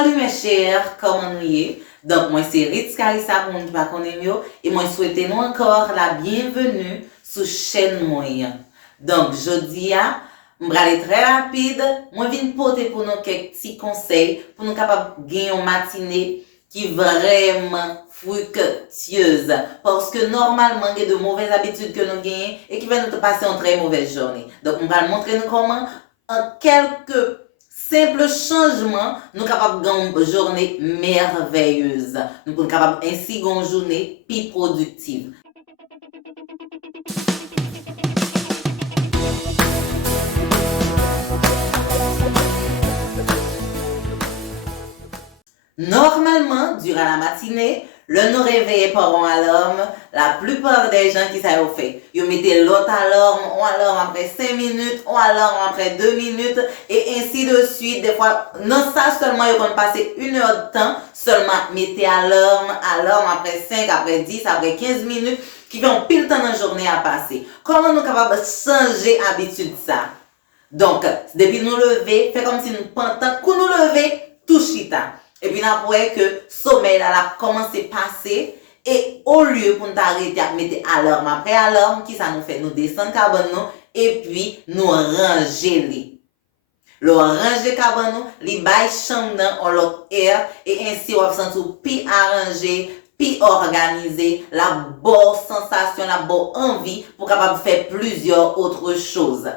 Salut mes chers, comment nous y? Donc moi c'est Ritz Carissa pour moun qui pa konnen yo et moi souhaite nous encore la bienvenue sur chaîne moyen. Donc jodi a, m'brale très rapide, moi vinn porter pour nous quelques petits conseils pour nous capable gagner une matinée qui vraiment fructueuse parce que normalement il y a de mauvaises habitudes que nous gagnons et qui va nous passer une très mauvaise journée. Donc on va montrer nous comment en quelques simple changement, nous sommes capables de une journée merveilleuse. Nous sommes capables ainsi une journée plus productive. Normalement, durant la matinée, le nous réveiller par un alarme, la plupart des gens qui savent fait, ils mettent l'autre alarme après 5 minutes, un alarme après 2 minutes, et ainsi de suite. Des fois, non ça seulement, ils vont passer 1 heure de temps, seulement mettez alarme après 5, après 10, après 15 minutes, qui vont pile temps dans la journée à passer. Comment nous sommes capables de changer l'habitude ça? Donc, depuis nous lever, fait comme si nous pendant que nous lever, tout chita. Et puis, après que sommeil là, a commencé à passer, et au lieu pour nous arrêter à mettre alarme après alarme, qui ça nous fait? Nous descendre carbone nous, et puis nous ranger les. Le ranger carbone nous, les bail chambre dans l'autre air, et ainsi on va sentir plus arrangé, plus organisé, la bonne sensation, la bonne envie pour capable faire plusieurs autres choses.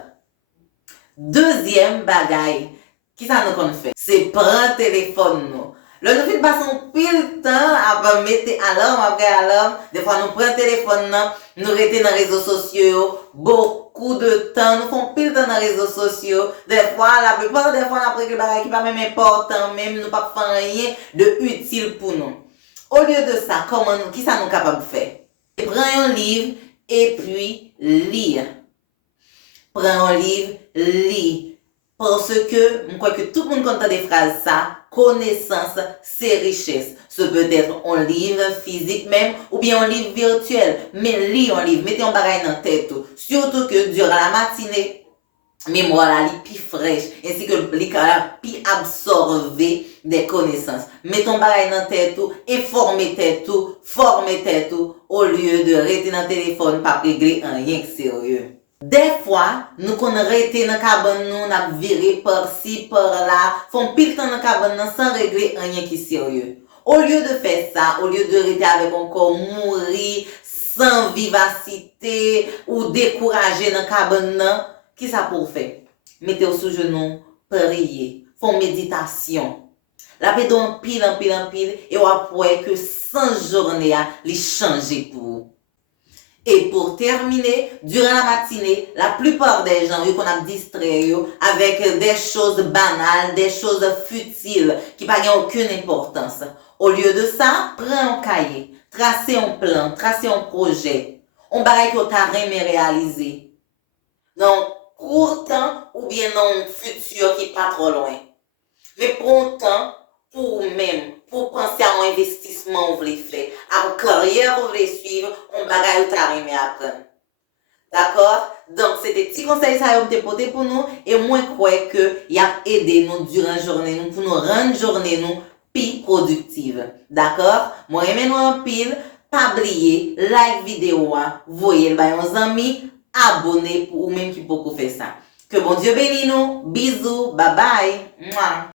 Deuxième bagaille, qui ça nous qu'on fait? C'est prendre téléphone nous. Le nous fait passer pile temps à mettre alarme après alarme. Des fois nous prenons téléphone nous restons dans les réseaux sociaux beaucoup de temps. Nous faisons pile temps dans les réseaux sociaux. Des fois, la plupart des fois après que le bagage qui pas même important, même nous pas faire rien de utile pour nous. Au lieu de ça, comment nous, qui ça nous capable de faire? Prends un livre et puis lire. Prends un livre, lis. Parce que, je crois que tout le monde entend des phrases ça, connaissance, c'est richesse. Ce peut être un livre physique même, ou bien un livre virtuel. Mais lis un livre, mettez un bagage dans la tête. Surtout que durant la matinée, mémoire la lit plus fraîche, ainsi que le plus absorber des connaissances. Mettez un bagage dans la tête, informez tête, formez tête, au lieu de rester dans le téléphone, pas régler un rien sérieux. Des fois, nous qu'on rete dans cabane nous, n'a viré par-ci, par-là, font pile temps dans cabane sans régler rien qui sérieux. Au lieu de faire ça, au lieu de rester avec un corps mourir, sans vivacité, ou décourager dans cabane, qui ça pour faire? Mettez-vous sous genou, priez, font méditation. La pédon en pile, et on après que 100 journées, les changer pour vous. Et pour terminer, durant la matinée, la plupart des gens qu'on a distrait avec des choses banales, des choses futiles qui n'ont aucune importance. Au lieu de ça, prends un cahier, tracez un plan, tracez un projet. On bagaille que tu as réalisé. Donc, court temps ou bien dans un futur qui n'est pas trop loin. Mais prends un temps pour vous-même, pour penser à un investissement que vous voulez faire, à une carrière que vous voulez suivre, on bagaille que vous avez apprendre. D'accord? Donc, c'est des petits conseils que vous avez porté pour nous, et moi, je crois que il a aidé nous durant la journée, nous, pour nous rendre la journée nous plus productive. D'accord? Moi, j'aime nous en pile, pas oublier, like vidéo, voyez le bail aux amis, abonnez pour ou même qui peut faire ça. Que bon Dieu bénisse nous, bisous, bye bye. Mouah.